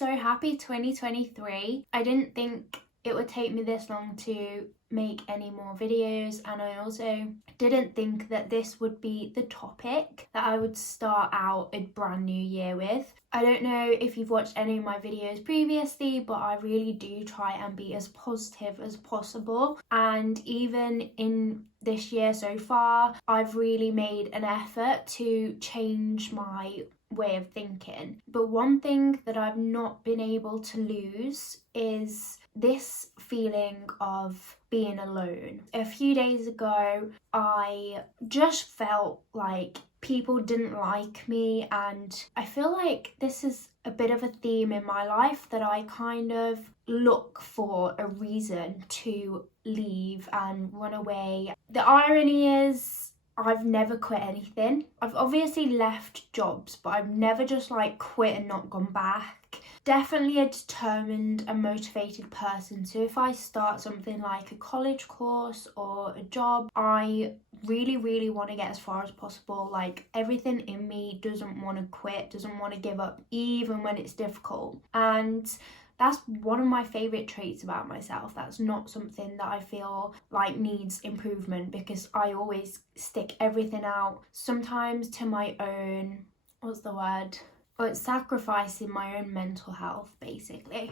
so happy 2023. I didn't think it would take me this long to make any more videos, and I also didn't think that this would be the topic that I would start out a brand new year with. I don't know if you've watched any of my videos previously, but I really do try and be as positive as possible, and even in this year so far, I've really made an effort to change my way of thinking. But one thing that I've not been able to lose is this feeling of being alone. A few days ago, I just felt like people didn't like me, and I feel like this is a bit of a theme in my life, that I kind of look for a reason to leave and run away. The irony is, I've never quit anything. I've obviously left jobs, but I've never just quit and not gone back. Definitely a determined and motivated person. So if I start something like a college course or a job, I really want to get as far as possible. Everything in me doesn't want to quit, doesn't want to give up, even when it's difficult. And that's one of my favourite traits about myself. That's not something that I feel like needs improvement, because I always stick everything out, sometimes to my own, it's sacrificing my own mental health, basically.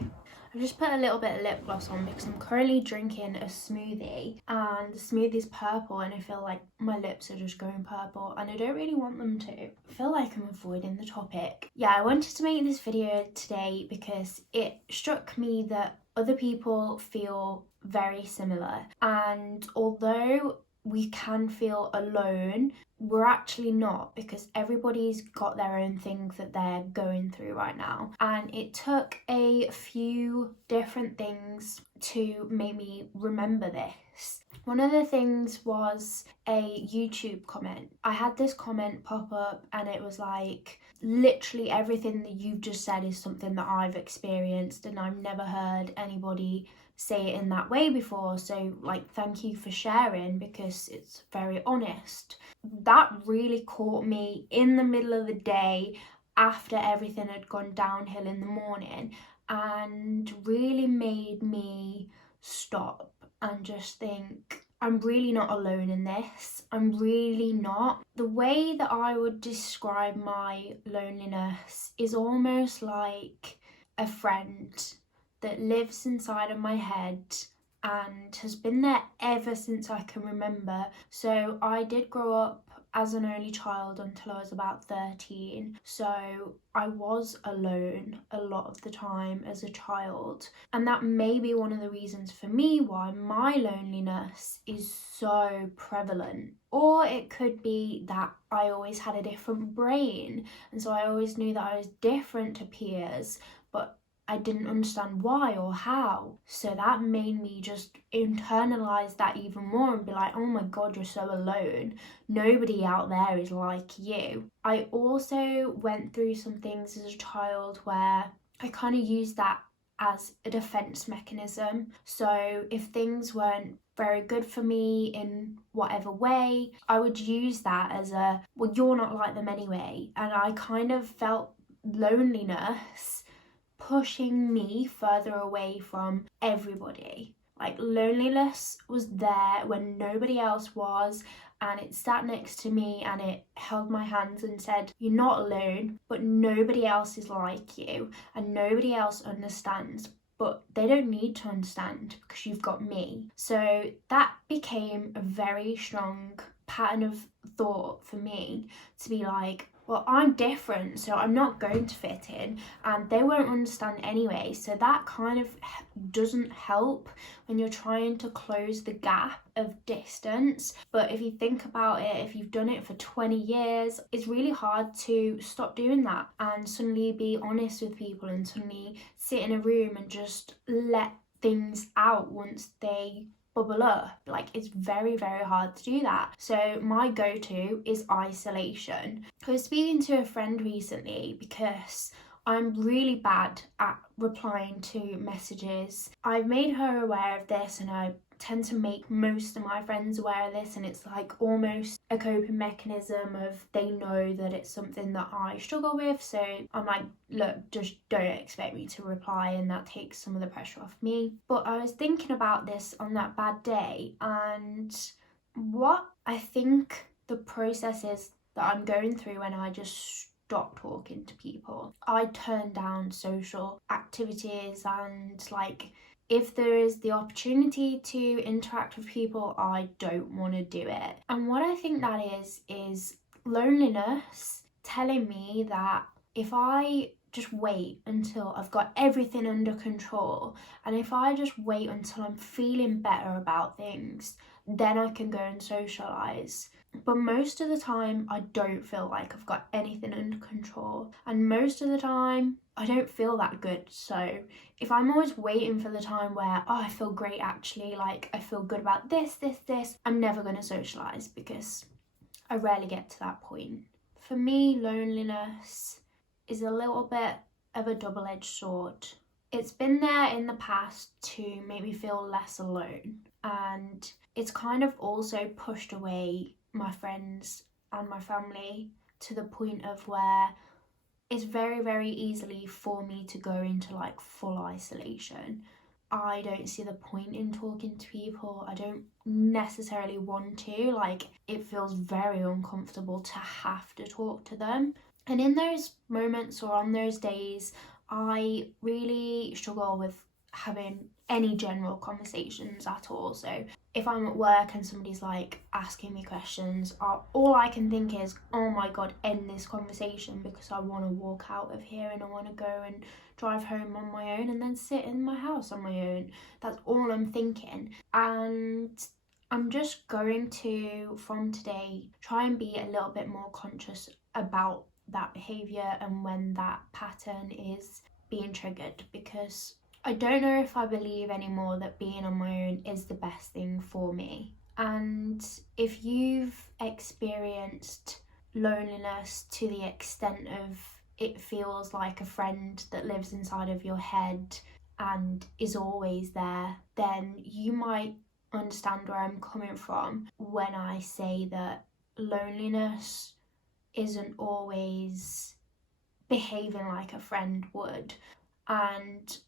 I've just put a little bit of lip gloss on because I'm currently drinking a smoothie, and the smoothie's purple, and I feel like my lips are just going purple, and I don't really want them to. I feel like I'm avoiding the topic. Yeah, I wanted to make this video today because it struck me that other people feel very similar, and although we can feel alone, we're actually not, because everybody's got their own thing that they're going through right now. And it took a few different things to make me remember this. One of the things was a YouTube comment. I had this comment pop up, and it was like, literally everything that you've just said is something that I've experienced, and I've never heard anybody say it in that way before, so thank you for sharing, because it's very honest. That really caught me in the middle of the day after everything had gone downhill in the morning, and really made me stop and just think, I'm really not alone in this. I'm really not. The way that I would describe my loneliness is almost like a friend that lives inside of my head and has been there ever since I can remember. So I did grow up as an only child until I was about 13, so I was alone a lot of the time as a child, and that may be one of the reasons for me why my loneliness is so prevalent. Or it could be that I always had a different brain, and so I always knew that I was different to peers, but I didn't understand why or how. So that made me just internalize that even more and be like, oh my God, you're so alone. Nobody out there is like you. I also went through some things as a child where I kind of used that as a defense mechanism. So if things weren't very good for me in whatever way, I would use that as well, you're not like them anyway. And I kind of felt loneliness pushing me further away from everybody. Loneliness was there when nobody else was, and it sat next to me and it held my hands and said, you're not alone, but nobody else is like you and nobody else understands, but they don't need to understand because you've got me. So that became a very strong pattern of thought for me, to be like, well, I'm different, so I'm not going to fit in, and they won't understand anyway. So that kind of doesn't help when you're trying to close the gap of distance. But if you think about it, if you've done it for 20 years, it's really hard to stop doing that and suddenly be honest with people and suddenly sit in a room and just let things out once they bubble up. It's very hard to do that. So my go-to is isolation. I was speaking to a friend recently because I'm really bad at replying to messages. I've made her aware of this, and I tend to make most of my friends aware of this, and it's like almost a coping mechanism of they know that it's something that I struggle with. So I'm like, look, just don't expect me to reply, and that takes some of the pressure off me. But I was thinking about this on that bad day, and what I think the process is that I'm going through when I just stop talking to people. I turn down social activities, and like if there is the opportunity to interact with people, I don't want to do it. And what I think that is loneliness telling me that if I just wait until I've got everything under control, and if I just wait until I'm feeling better about things, then I can go and socialise. But most of the time, I don't feel like I've got anything under control. And most of the time, I don't feel that good. So if I'm always waiting for the time where, oh, I feel great actually, like I feel good about this, I'm never going to socialise because I rarely get to that point. For me, loneliness is a little bit of a double-edged sword. It's been there in the past to make me feel less alone, and it's kind of also pushed away my friends and my family to the point of where it's very, very easily for me to go into like full isolation. I don't see the point in talking to people. I don't necessarily want to. Like, it feels very uncomfortable to have to talk to them. And in those moments or on those days, I really struggle with having any general conversations at all. So if I'm at work and somebody's like asking me questions, all I can think is, oh my god, end this conversation, because I want to walk out of here and I want to go and drive home on my own and then sit in my house on my own. That's all I'm thinking. And I'm just going to, from today, try and be a little bit more conscious about that behaviour and when that pattern is being triggered, because I don't know if I believe anymore that being on my own is the best thing for me. And if you've experienced loneliness to the extent of it feels like a friend that lives inside of your head and is always there, then you might understand where I'm coming from when I say that loneliness isn't always behaving like a friend would, and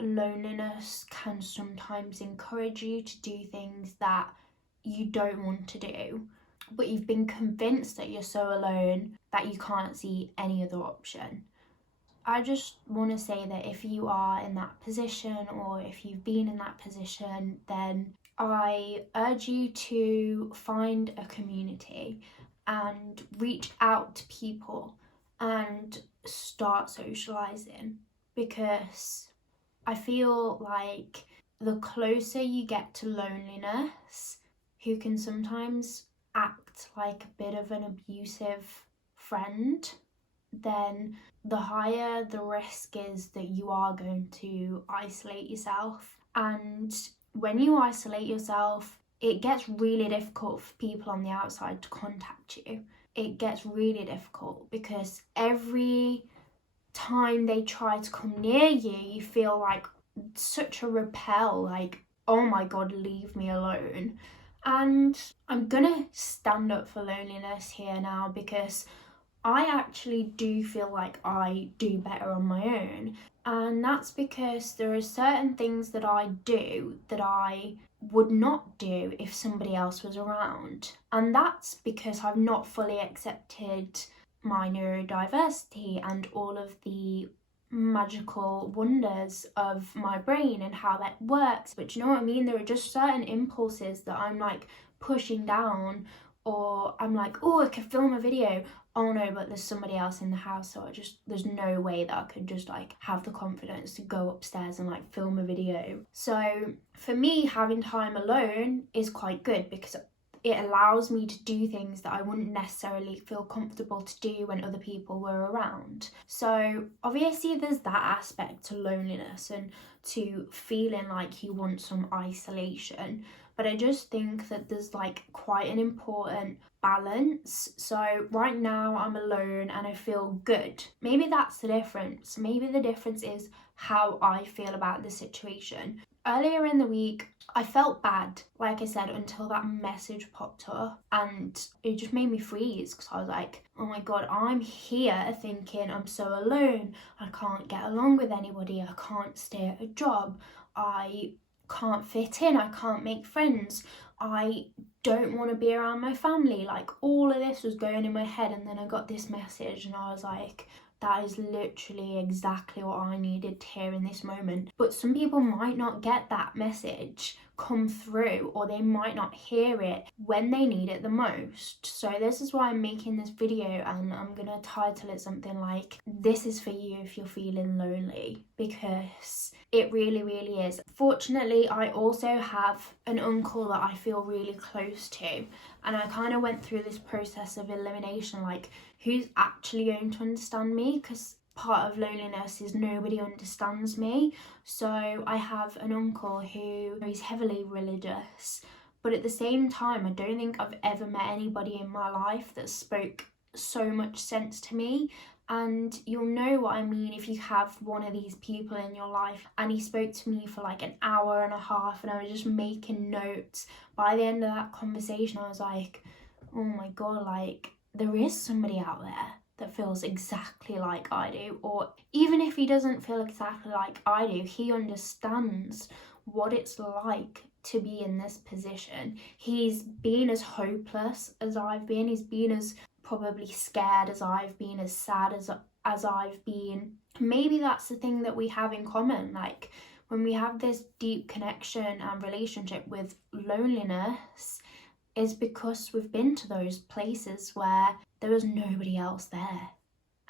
loneliness can sometimes encourage you to do things that you don't want to do, but you've been convinced that you're so alone that you can't see any other option. I just want to say that if you are in that position, or if you've been in that position, then I urge you to find a community and reach out to people and start socialising, because I feel like the closer you get to loneliness, who can sometimes act like a bit of an abusive friend, then the higher the risk is that you are going to isolate yourself. And when you isolate yourself, it gets really difficult for people on the outside to contact you. It gets really difficult because every time they try to come near you, you feel like such a repel, like, oh my god, leave me alone. And I'm gonna stand up for loneliness here now, because I actually do feel like I do better on my own. And that's because there are certain things that I do that I would not do if somebody else was around. And that's because I've not fully accepted my neurodiversity and all of the magical wonders of my brain and how that works. But you know what I mean? There are just certain impulses that I'm like pushing down, or I'm like, oh, I could film a video. Oh no, but there's somebody else in the house, so there's no way that I could just like have the confidence to go upstairs and like film a video. So for me, having time alone is quite good, because it allows me to do things that I wouldn't necessarily feel comfortable to do when other people were around. So obviously there's that aspect to loneliness and to feeling like you want some isolation, but I just think that there's like quite an important balance. So right now I'm alone and I feel good. Maybe that's the difference. Maybe the difference is how I feel about the situation. Earlier in the week, I felt bad, like I said, until that message popped up, and it just made me freeze because I was like, oh my god, I'm here thinking I'm so alone, I can't get along with anybody, I can't stay at a job, I can't fit in, I can't make friends, I don't want to be around my family. Like, all of this was going in my head, and then I got this message and I was like, that is literally exactly what I needed to hear in this moment. But some people might not get that message come through, or they might not hear it when they need it the most. So this is why I'm making this video, and I'm gonna title it something like, this is for you if you're feeling lonely, because it really, really is. Fortunately, I also have an uncle that I feel really close to, and I kind of went through this process of elimination, like, who's actually going to understand me, because part of loneliness is nobody understands me. So I have an uncle who is heavily religious, but at the same time, I don't think I've ever met anybody in my life that spoke so much sense to me. And you'll know what I mean if you have one of these people in your life. And he spoke to me for like an hour and a half, and I was just making notes. By the end of that conversation, I was like, oh my god, like, there is somebody out there that feels exactly like I do. Or even if he doesn't feel exactly like I do, he understands what it's like to be in this position. He's been as hopeless as I've been. He's been as probably scared as I've been, as sad as I've been. Maybe that's the thing that we have in common. Like, when we have this deep connection and relationship with loneliness, is because we've been to those places where there was nobody else there,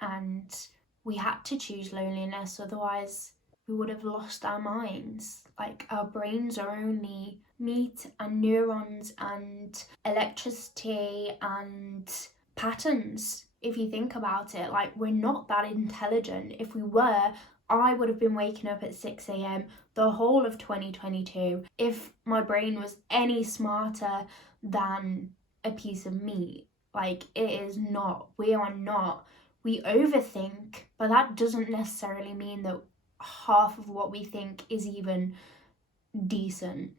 and we had to choose loneliness, otherwise we would have lost our minds. Like, our brains are only meat and neurons and electricity and patterns, if you think about it. Like, we're not that intelligent. If we were, I would have been waking up at 6 a.m. the whole of 2022 if my brain was any smarter than a piece of meat. Like, it is not. We are not. We overthink, but that doesn't necessarily mean that half of what we think is even decent.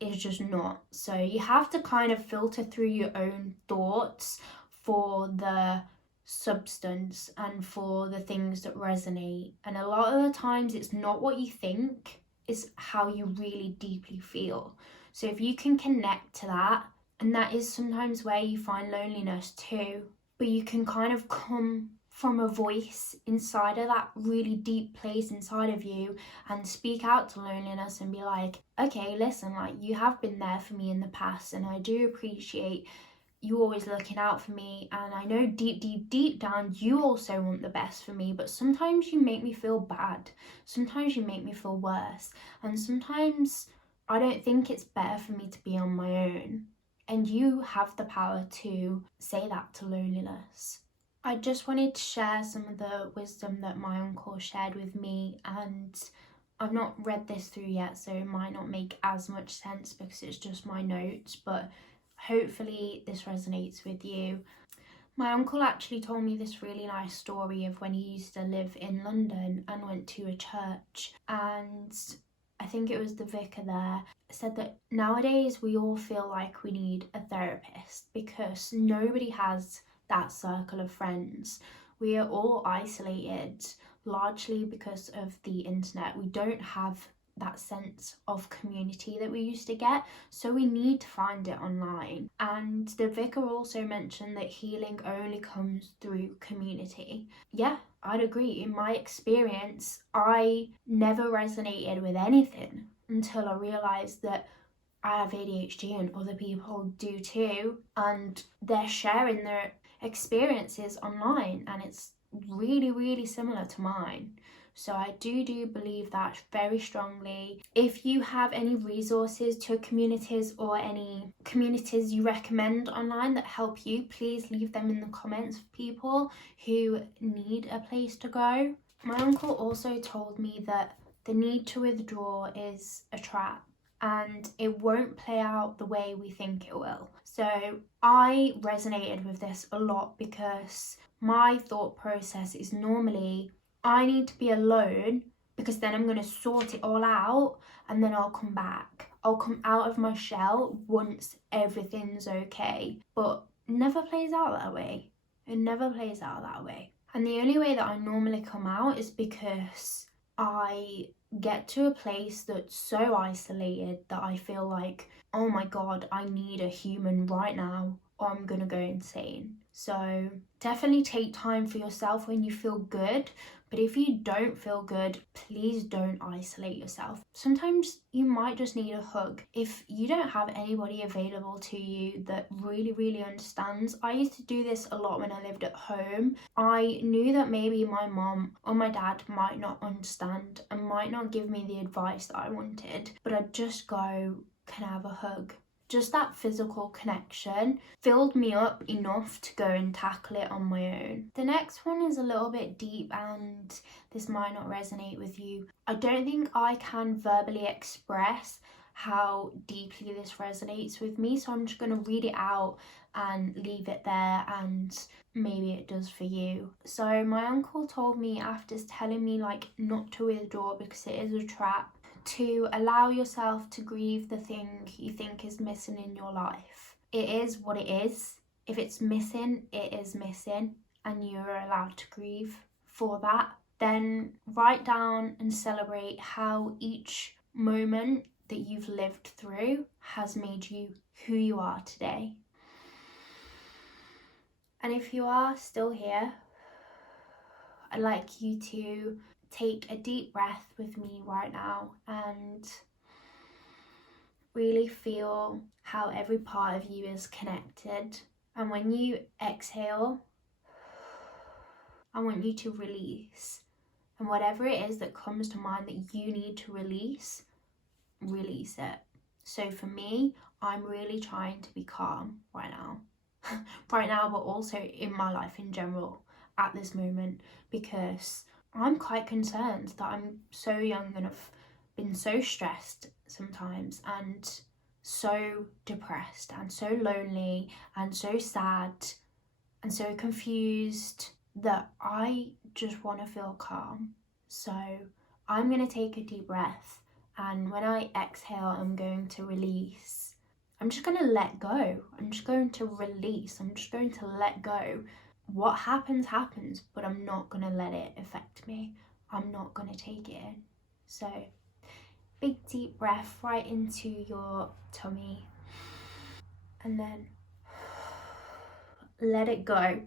It's just not. So you have to kind of filter through your own thoughts for the substance and for the things that resonate. And a lot of the times it's not what you think, it's how you really deeply feel. So if you can connect to that, and that is sometimes where you find loneliness too, but you can kind of come from a voice inside of that really deep place inside of you and speak out to loneliness and be like, okay, listen, like, you have been there for me in the past, and I do appreciate you always looking out for me, and I know deep down you also want the best for me, but sometimes you make me feel bad, sometimes you make me feel worse, and sometimes I don't think it's better for me to be on my own. And you have the power to say that to loneliness. I just wanted to share some of the wisdom that my uncle shared with me, and I've not read this through yet, so it might not make as much sense because it's just my notes, but hopefully this resonates with you. My uncle actually told me this really nice story of when he used to live in London and went to a church, and I think it was the vicar there said that nowadays we all feel like we need a therapist because nobody has that circle of friends. We are all isolated, largely because of the internet. We don't have that sense of community that we used to get, so we need to find it online. And the vicar also mentioned that healing only comes through community. Yeah, I'd agree. In my experience, I never resonated with anything until I realised that I have ADHD and other people do too, and they're sharing their experiences online, and it's really, really similar to mine. So I do believe that very strongly. If you have any resources to communities or any communities you recommend online that help you, please leave them in the comments for people who need a place to go. My uncle also told me that the need to withdraw is a trap, and it won't play out the way we think it will. So I resonated with this a lot because my thought process is normally, I need to be alone because then I'm going to sort it all out and then I'll come back. I'll come out of my shell once everything's okay. But never plays out that way. It never plays out that way. And the only way that I normally come out is because I get to a place that's so isolated that I feel like, oh my God, I need a human right now or I'm gonna go insane. So definitely take time for yourself when you feel good. But if you don't feel good, please don't isolate yourself. Sometimes you might just need a hug. If you don't have anybody available to you that really understands, I used to do this a lot when I lived at home. I knew that maybe my mom or my dad might not understand and might not give me the advice that I wanted, but I'd just go, can I have a hug? Just that physical connection filled me up enough to go and tackle it on my own. The next one is a little bit deep and this might not resonate with you. I don't think I can verbally express how deeply this resonates with me, so I'm just going to read it out and leave it there, and maybe it does for you. So my uncle told me, after telling me like not to withdraw because it is a trap, to allow yourself to grieve the thing you think is missing in your life. It is what it is. If it's missing, it is missing, and you're allowed to grieve for that. Then write down and celebrate how each moment that you've lived through has made you who you are today. And if you are still here, I'd like you to take a deep breath with me right now and really feel how every part of you is connected. And when you exhale, I want you to release. And whatever it is that comes to mind that you need to release it. So for me, I'm really trying to be calm right now. Right now, but also in my life in general at this moment, because I'm quite concerned that I'm so young and I've been so stressed sometimes and so depressed and so lonely and so sad and so confused that I just want to feel calm. So I'm going to take a deep breath, and when I exhale, I'm going to release. I'm just going to let go. I'm just going to release. I'm just going to let go. What happens, happens, but I'm not going to let it affect me. I'm not going to take it in. So, big deep breath right into your tummy. And then let it go.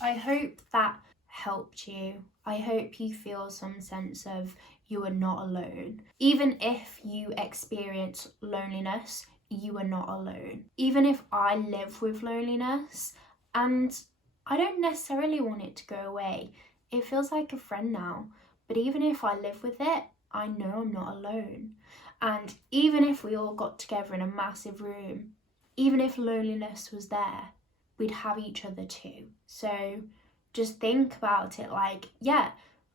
I hope that helped you. I hope you feel some sense of you are not alone. Even if you experience loneliness, you are not alone. Even if I live with loneliness and I don't necessarily want it to go away, it feels like a friend now. But even if I live with it, I know I'm not alone. And even if we all got together in a massive room, even if loneliness was there, we'd have each other too. So just think about it like, yeah,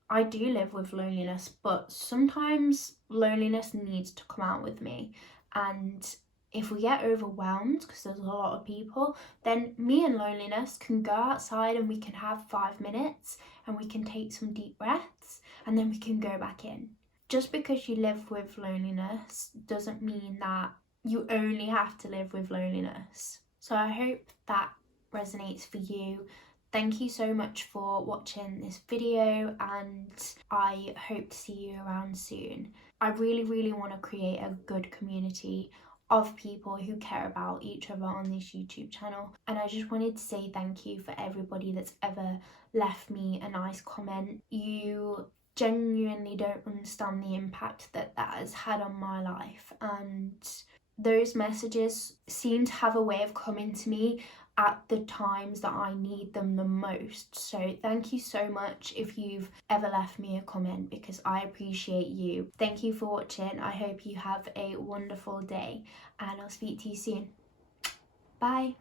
I do live with loneliness, but sometimes loneliness needs to come out with me. And if we get overwhelmed because there's a lot of people, then me and loneliness can go outside and we can have 5 minutes and we can take some deep breaths and then we can go back in. Just because you live with loneliness doesn't mean that you only have to live with loneliness. So I hope that resonates for you. Thank you so much for watching this video, and I hope to see you around soon. I really want to create a good community of people who care about each other on this YouTube channel, and I just wanted to say thank you for everybody that's ever left me a nice comment. You genuinely don't understand the impact that has had on my life, and those messages seem to have a way of coming to me at the times that I need them the most. So thank you so much if you've ever left me a comment, because I appreciate you. Thank you for watching. I hope you have a wonderful day, and I'll speak to you soon. Bye.